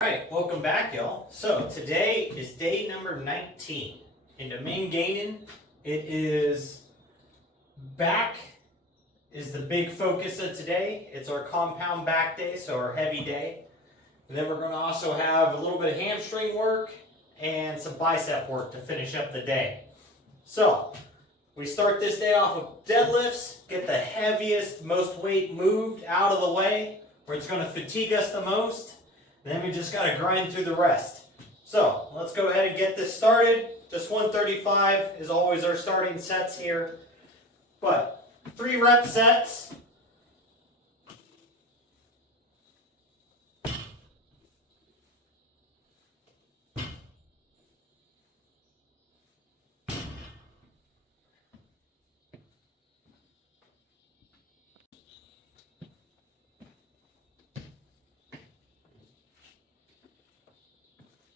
Alright, welcome back, y'all. So today is day number 19. In domain gaining, it is back is the big focus of today. It's our compound back day, so our heavy day. And then we're going to also have a little bit of hamstring work and some bicep work to finish up the day. So we start this day off with deadlifts, get the heaviest, most weight moved out of the way, where it's going to fatigue us the most. And then we just got to grind through the rest. So let's go ahead and get this started. Just 135 is always our starting sets here. But 3 rep sets.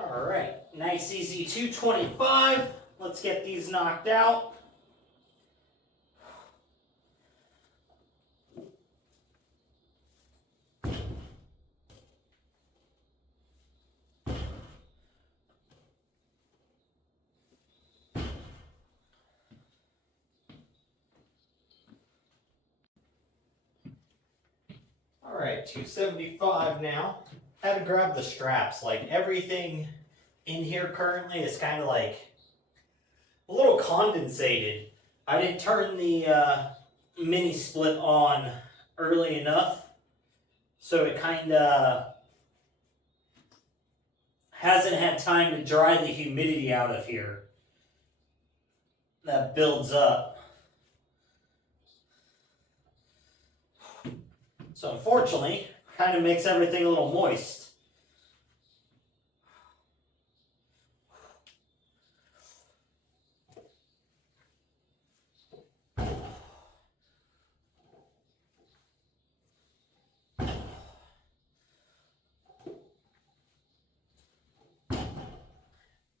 All right, nice easy 225. Let's get these knocked out. All right, 275 now. Had to grab the straps. Like everything in here currently is kind of like a little condensated. I didn't turn the mini split on early enough, so it kind of hasn't had time to dry the humidity out of here. That builds up. So unfortunately, kind of makes everything a little moist.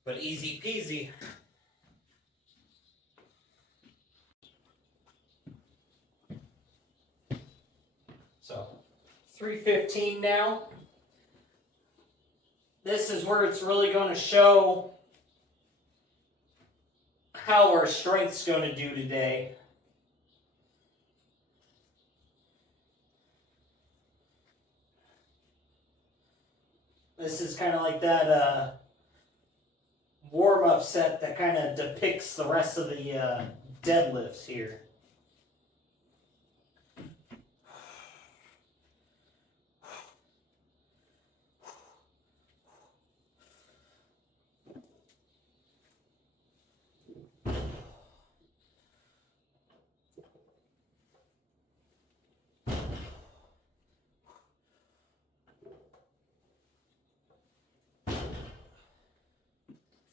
But easy peasy. So 315 now. This is where it's really going to show how our strength's going to do today. This is kind of like that warm-up set that kind of depicts the rest of the deadlifts here.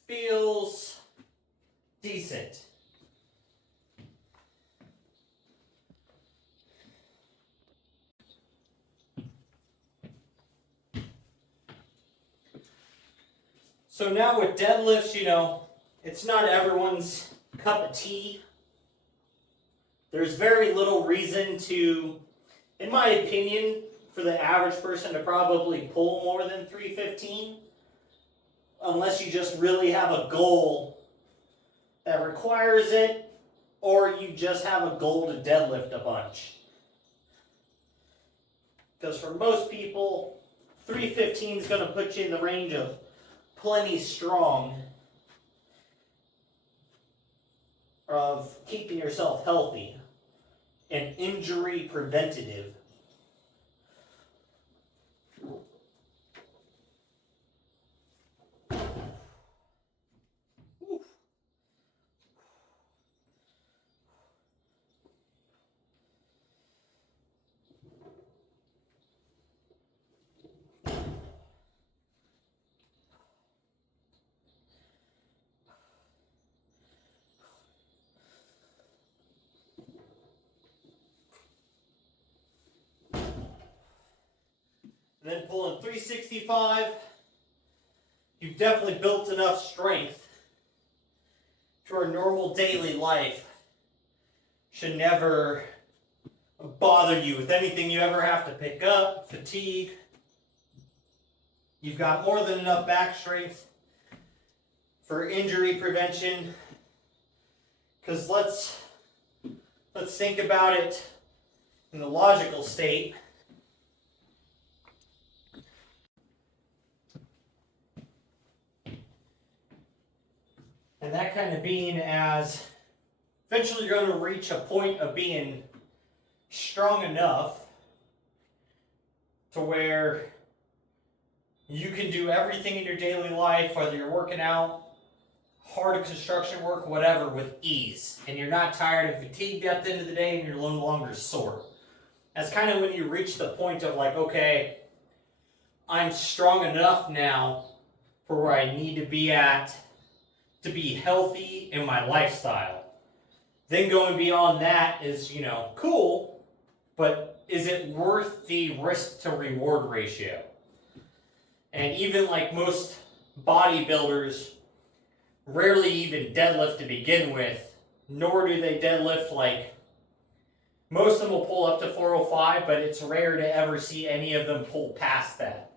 Feels decent. So now with deadlifts, it's not everyone's cup of tea. There's very little reason to, in my opinion, for the average person to probably pull more than 315. Unless you just really have a goal that requires it, or you just have a goal to deadlift a bunch. Because for most people, 315 is going to put you in the range of plenty strong, of keeping yourself healthy and injury preventative. And then pulling 365, you've definitely built enough strength to our normal daily life. Should never bother you with anything you ever have to pick up, fatigue. you've got more than enough back strength for injury prevention. Because let's think about it in the logical state. And that kind of being as eventually you're going to reach a point of being strong enough to where you can do everything in your daily life, whether you're working out, hard construction work, whatever, with ease. And you're not tired and fatigued at the end of the day, and you're no longer sore. That's kind of when you reach the point of like, okay, I'm strong enough now for where I need to be at to be healthy in my lifestyle. Then going beyond that is, cool, but is it worth the risk to reward ratio? And even like most bodybuilders rarely even deadlift to begin with, nor do they deadlift like, most of them will pull up to 405, but it's rare to ever see any of them pull past that.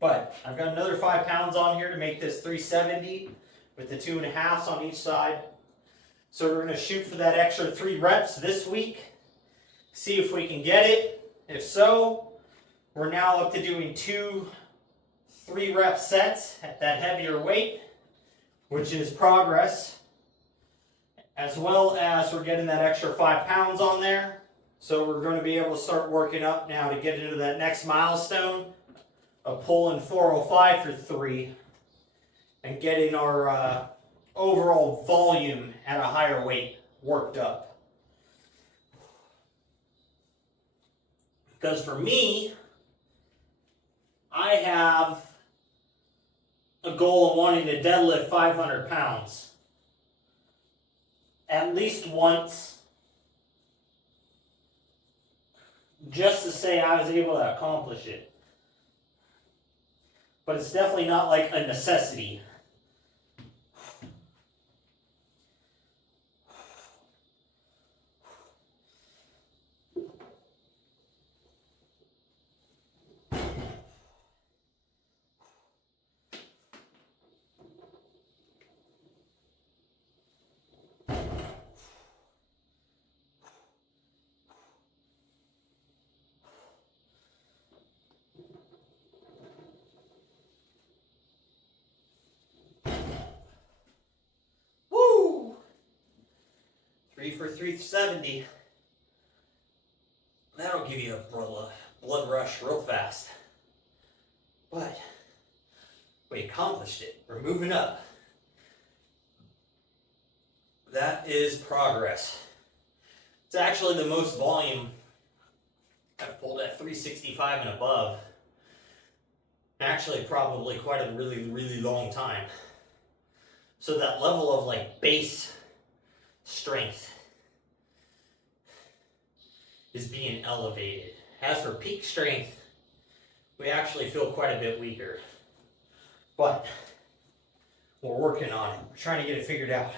But I've got another 5 pounds on here to make this 370 with the 2.5s on each side. So we're going to shoot for that extra 3 reps this week, see if we can get it. If so, we're now up to doing 2 3-rep sets at that heavier weight, which is progress, as well as we're getting that extra 5 pounds on there. So we're going to be able to start working up now to get into that next milestone of pulling 405 for 3 and getting our overall volume at a higher weight worked up. Because for me, I have a goal of wanting to deadlift 500 pounds at least once, just to say I was able to accomplish it. But it's definitely not like a necessity. Woo! 3 for 370. That'll give you a blood rush real fast. But we accomplished it. We're moving up. That is progress. It's actually the most volume I've pulled at 365 and above. Actually, probably quite a really, really long time. So that level of like base strength is being elevated. As for peak strength, we actually feel quite a bit weaker. But we're working on it. We're trying to get it figured out.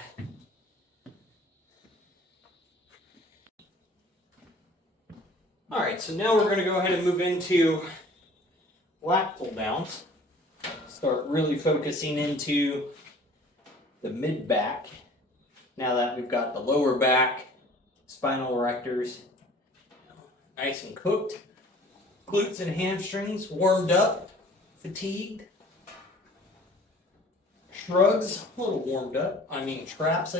Alright, so now we're going to go ahead and move into lat pull downs. Start really focusing into the mid back. Now that we've got the lower back, spinal erectors nice and cooked, glutes and hamstrings warmed up, fatigued, shrugs a little warmed up, traps.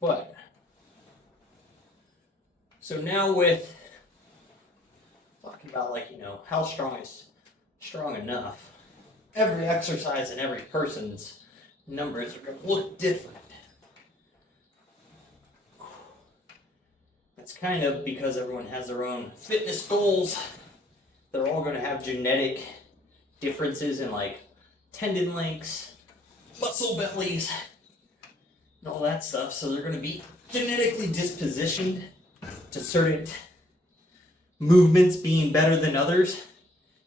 But, so now with talking about how strong is strong enough, every exercise and every person's numbers are going to look different. That's kind of because everyone has their own fitness goals. They're all going to have genetic differences in tendon lengths, muscle bellies, and all that stuff. So they're going to be genetically dispositioned to certain movements being better than others.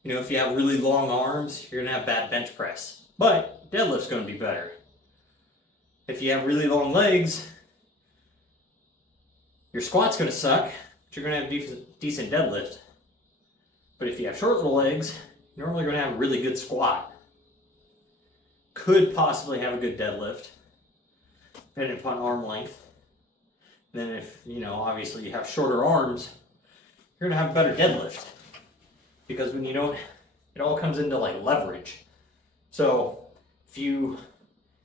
If you have really long arms, you're going to have bad bench press. But deadlift's going to be better. If you have really long legs, Your squat's going to suck, but you're going to have a decent deadlift. But if you have short little legs, you're normally going to have a really good squat. Could possibly have a good deadlift, depending upon arm length. Then if, obviously you have shorter arms, you're going to have a better deadlift. Because when you don't, it all comes into like leverage. So if you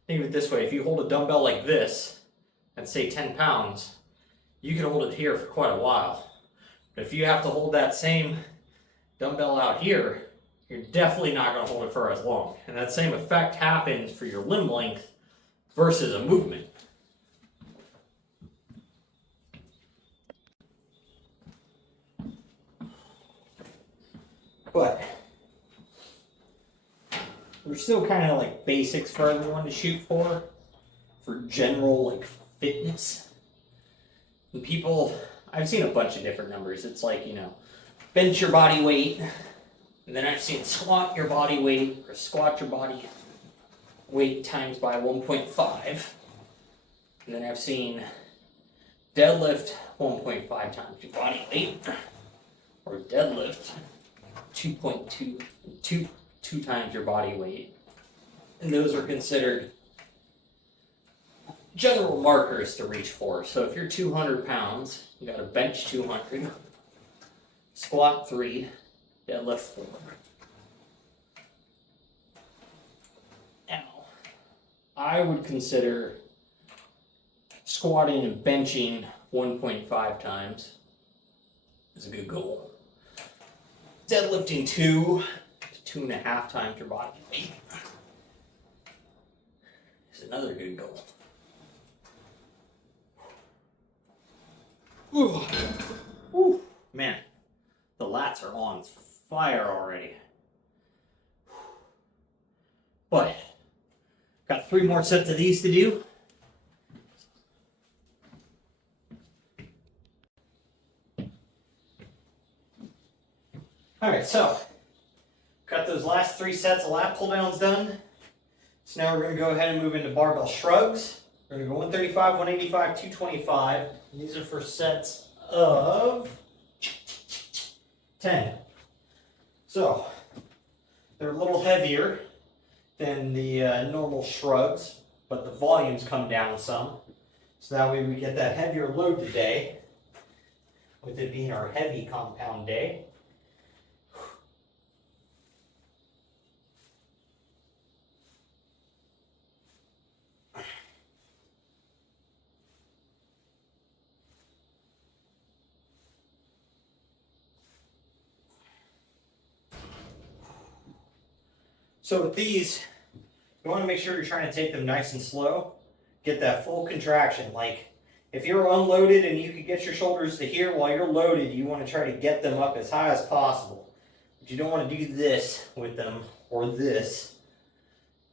think of it this way, if you hold a dumbbell like this, and say 10 pounds, you can hold it here for quite a while. But if you have to hold that same dumbbell out here, you're definitely not going to hold it for as long. And that same effect happens for your limb length versus a movement. But there's still kind of like basics for everyone to shoot for general like fitness. And people, I've seen a bunch of different numbers. It's like, bench your body weight, and then I've seen squat your body weight, or squat your body weight times by 1.5. And then I've seen deadlift 1.5 times your body weight, or deadlift 2 times your body weight. And those are considered general markers to reach for. So if you're 200 pounds, you got to bench 200, squat 3, deadlift 4. Now, I would consider squatting and benching 1.5 times is a good goal. Deadlifting 2 to 2.5 times your body weight is another good goal. Ooh. Man, the lats are on fire already. But, got 3 more sets of these to do. Alright, so, got those last 3 sets of lat pull downs done. So now we're going to go ahead and move into barbell shrugs. We're going to go 135, 185, 225. And these are for sets of 10. So, they're a little heavier than the normal shrugs, but the volumes come down some. So that way we get that heavier load today, with it being our heavy compound day. So with these, you want to make sure you're trying to take them nice and slow. Get that full contraction. Like, if you're unloaded and you could get your shoulders to here while you're loaded, you want to try to get them up as high as possible. But you don't want to do this with them, or this.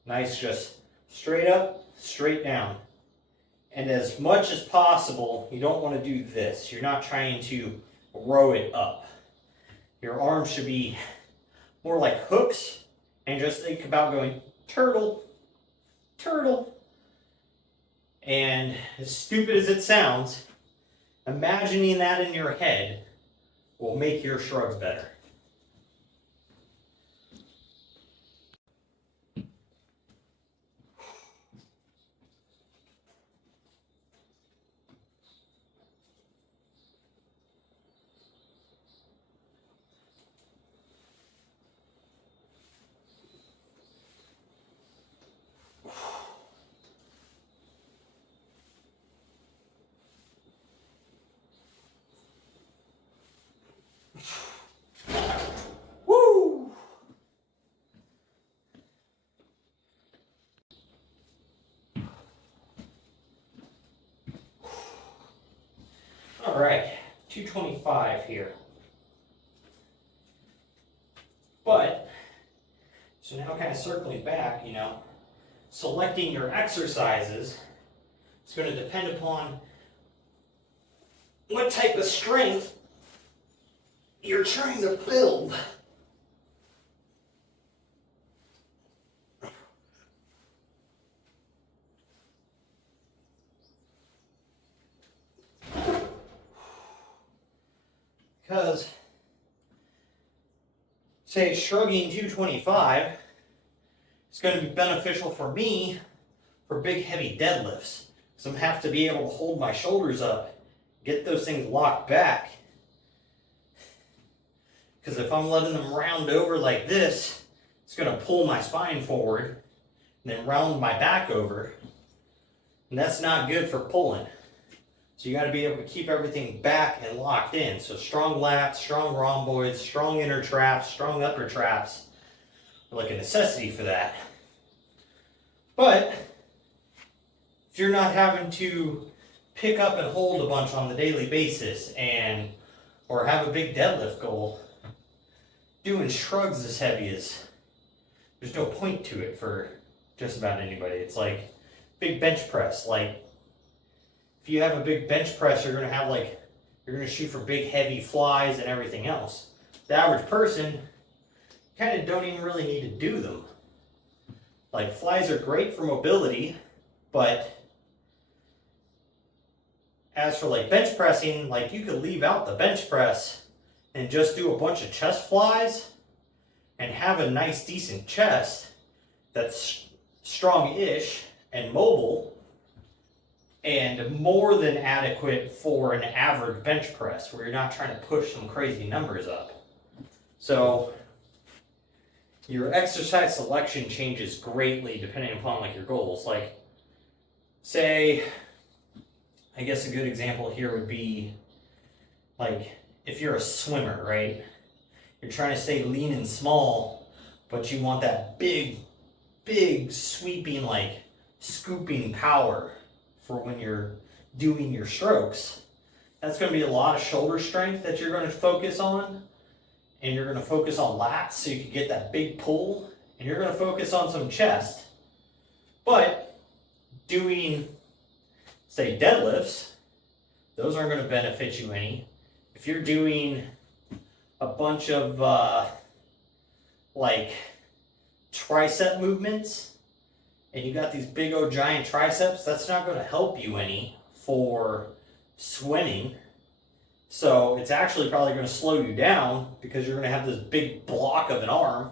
Nice, just straight up, straight down. And as much as possible, you don't want to do this. You're not trying to row it up. Your arms should be more like hooks. And just think about going turtle, turtle. And as stupid as it sounds, imagining that in your head will make your shrugs better. Woo! All right, 225 here. But, so now kind of circling back, selecting your exercises is going to depend upon what type of strength you're trying to build. because say shrugging 225 is going to be beneficial for me for big heavy deadlifts. So I'm going to have to be able to hold my shoulders up, get those things locked back. Because if I'm letting them round over like this, it's going to pull my spine forward and then round my back over. And that's not good for pulling. So you got to be able to keep everything back and locked in. So strong lats, strong rhomboids, strong inner traps, strong upper traps are like a necessity for that. But if you're not having to pick up and hold a bunch on the daily basis or have a big deadlift goal, doing shrugs as heavy as there's no point to it for just about anybody. It's like big bench press. Like if you have a big bench press, you're gonna shoot for big heavy flies and everything else. The average person kind of don't even really need to do them. Like flies are great for mobility, but as for like bench pressing, like you could leave out the bench press and just do a bunch of chest flies and have a nice decent chest that's strong-ish and mobile and more than adequate for an average bench press where you're not trying to push some crazy numbers up. So your exercise selection changes greatly depending upon like your goals. Like say, I guess a good example here would be like if you're a swimmer, right? You're trying to stay lean and small, but you want that big sweeping, like scooping power for when you're doing your strokes. That's going to be a lot of shoulder strength that you're going to focus on, and you're going to focus on lats so you can get that big pull, and you're going to focus on some chest. But doing, say, deadlifts, those aren't going to benefit you any. If you're doing a bunch of like tricep movements and you got these big old giant triceps, that's not going to help you any for swimming. So it's actually probably going to slow you down because you're going to have this big block of an arm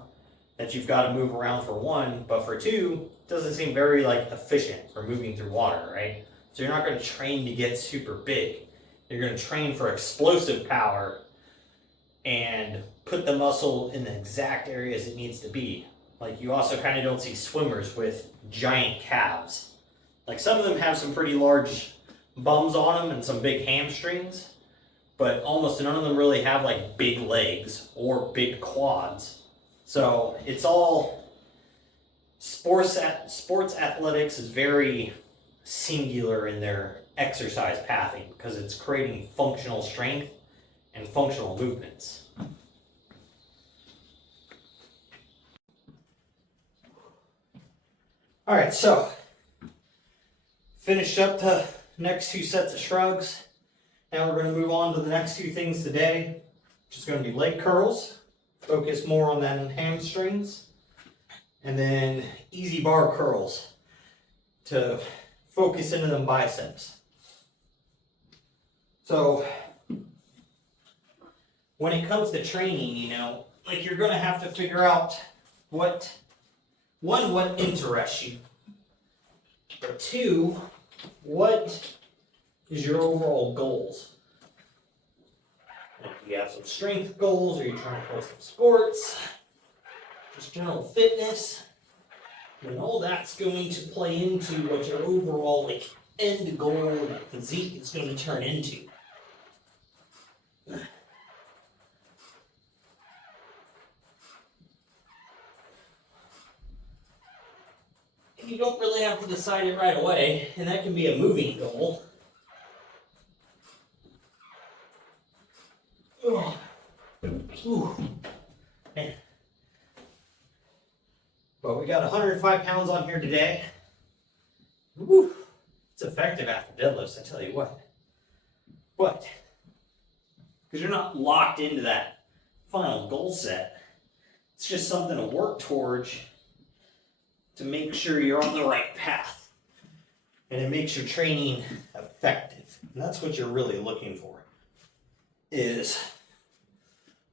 that you've got to move around for one, but for two, it doesn't seem very like efficient for moving through water, right? So you're not going to train to get super big. You're going to train for explosive power and put the muscle in the exact areas it needs to be. Like you also kind of don't see swimmers with giant calves. Like some of them have some pretty large bums on them and some big hamstrings, but almost none of them really have like big legs or big quads. So it's all sports athletics is very singular in their exercise pathing because it's creating functional strength and functional movements. All right, so finished up the next two sets of shrugs. Now we're going to move on to the next two things today, which is going to be leg curls. Focus more on that hamstrings, and then easy bar curls to focus into them biceps. So when it comes to training, like you're going to have to figure out what interests you, but two, what is your overall goals? Like, do you have some strength goals? Are you trying to play some sports? Just general fitness? And all that's going to play into what your overall end goal and physique is going to turn into. You don't really have to decide it right away, and that can be a moving goal. Ooh. Man. But we got 105 pounds on here today. Woo. It's effective after deadlifts, I tell you what. But, because you're not locked into that final goal set, it's just something to work towards to make sure you're on the right path. And it makes your training effective. And that's what you're really looking for, is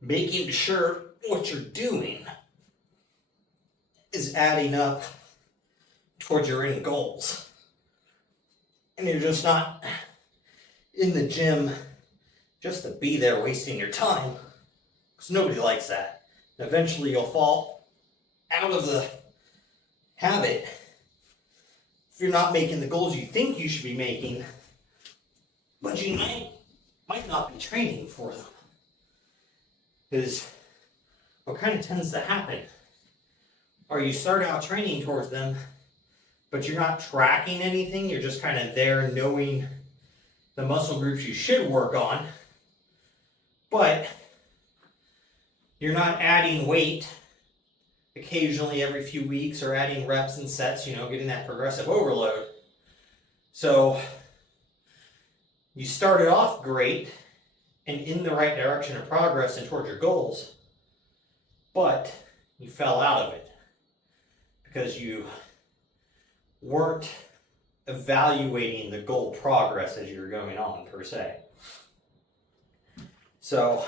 making sure what you're doing is adding up towards your end goals. And you're just not in the gym just to be there wasting your time, because nobody likes that. And eventually you'll fall out of the habit if you're not making the goals you think you should be making, but you might not be training for them. Because what kind of tends to happen are you start out training towards them, but you're not tracking anything. You're just kind of there knowing the muscle groups you should work on, but you're not adding weight occasionally every few weeks or adding reps and sets, getting that progressive overload. So you started off great and in the right direction of progress and towards your goals, but you fell out of it because you weren't evaluating the goal progress as you were going on, per se. So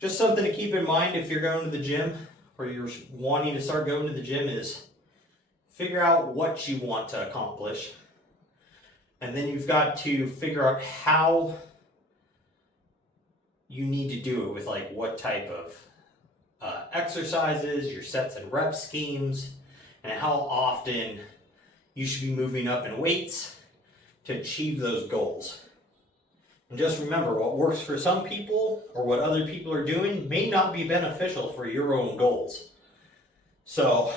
just something to keep in mind if you're going to the gym or you're wanting to start going to the gym is figure out what you want to accomplish. And then you've got to figure out how you need to do it with what type of exercises, your sets and rep schemes, and how often you should be moving up in weights to achieve those goals. And just remember, what works for some people or what other people are doing may not be beneficial for your own goals. So,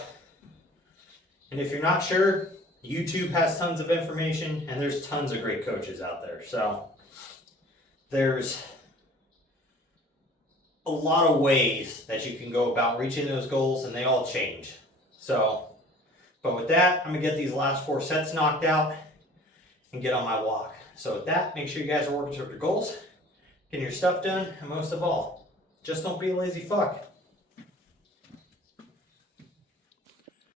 and if you're not sure, YouTube has tons of information and there's tons of great coaches out there. So there's a lot of ways that you can go about reaching those goals, and they all change. So, but with that, I'm gonna get these last 4 sets knocked out and get on my walk. So with that, make sure you guys are working towards your goals, getting your stuff done, and most of all, just don't be a lazy fuck.